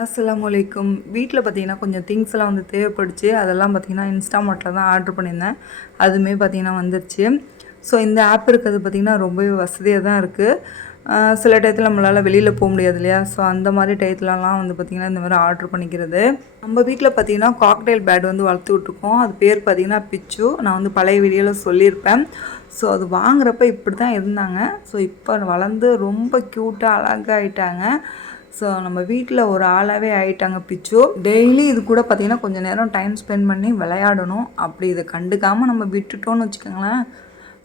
அஸ்ஸலாமு அலைக்கும். வீட்டில் பார்த்தீங்கன்னா கொஞ்சம் திங்ஸ்லாம் வந்து தேவைப்படுச்சு. அதெல்லாம் பார்த்தீங்கன்னா இன்ஸ்டாமார்ட்டில் தான் ஆர்டர் பண்ணியிருந்தேன். அதுவுமே பார்த்தீங்கன்னா வந்துருச்சு. ஸோ இந்த ஆப் இருக்கிறது பார்த்தீங்கன்னா ரொம்பவே வசதியாக தான் இருக்குது. சில டயத்தில் நம்மளால் வெளியில் போக முடியாது இல்லையா? ஸோ அந்த மாதிரி டயத்துலலாம் வந்து பார்த்திங்கன்னா இந்த மாதிரி ஆர்டர் பண்ணிக்கிறது. நம்ம வீட்டில் பார்த்தீங்கன்னா காக்டெயில் பேட் வந்து வளர்த்து விட்ருக்கோம். அது பேர் பார்த்தீங்கன்னா பிச்சு. நான் வந்து பழைய வீடியோவில் சொல்லியிருப்பேன். ஸோ அது வாங்குறப்ப இப்படி தான் இருந்தாங்க. ஸோ இப்போ வளர்ந்து ரொம்ப க்யூட்டாக அழகாயிட்டாங்க. ஸோ நம்ம வீட்டில் ஒரு ஆளாகவே ஆகிட்டாங்க பிச்சு. டெய்லி இது கூட பார்த்திங்கன்னா கொஞ்சம் நேரம் டைம் ஸ்பெண்ட் பண்ணி விளையாடணும். அப்படி இதை கண்டுக்காமல் நம்ம விட்டுட்டோன்னு வச்சுக்கோங்களேன்,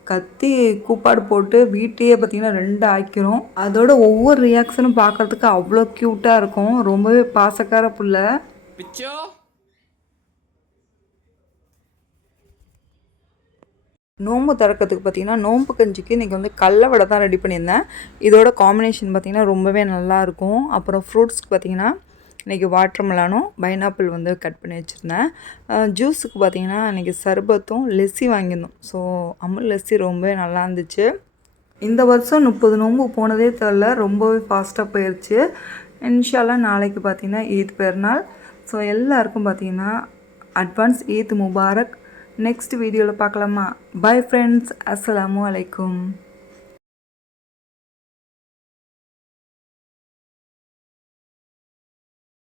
கத்தி கூப்பாடு போட்டு வீட்டையே பார்த்திங்கன்னா 2 ஆக்கிரும். அதோட ஒவ்வொரு ரியாக்ஷனும் பார்க்குறதுக்கு அவ்வளோ க்யூட்டாக இருக்கும். ரொம்பவே பாசக்கார புள்ள. நோம்பு திறக்கிறதுக்கு பார்த்திங்கன்னா நோம்பு கஞ்சிக்கு இன்றைக்கி வந்து கடல வடை தான் ரெடி பண்ணியிருந்தேன். இதோட காம்பினேஷன் பார்த்திங்கன்னா ரொம்பவே நல்லாயிருக்கும். அப்புறம் ஃப்ரூட்ஸ்க்கு பார்த்திங்கன்னா இன்றைக்கி வாட்டர் மெலானும் பைனாப்பிள் வந்து கட் பண்ணி வச்சுருந்தேன். ஜூஸுக்கு பார்த்திங்கன்னா இன்றைக்கி சர்பத்தும் லெஸ்ஸி வாங்கியிருந்தோம். ஸோ அமுல் லெஸ்ஸி ரொம்பவே நல்லா இருந்துச்சு. இந்த வருஷம் 30 நோம்பு போனதே தெரில, ரொம்பவே ஃபாஸ்ட்டாக போயிடுச்சு. இன்ஷா அல்லாஹ் நாளைக்கு பார்த்திங்கன்னா ஈத் பெருநாள். ஸோ எல்லாருக்கும் பார்த்திங்கன்னா அட்வான்ஸ் ஈத் முபாரக். நெக்ஸ்ட் வீடியோவில் பார்க்கலாமா? Bye friends. அஸ்ஸலாமு அலைக்கும்.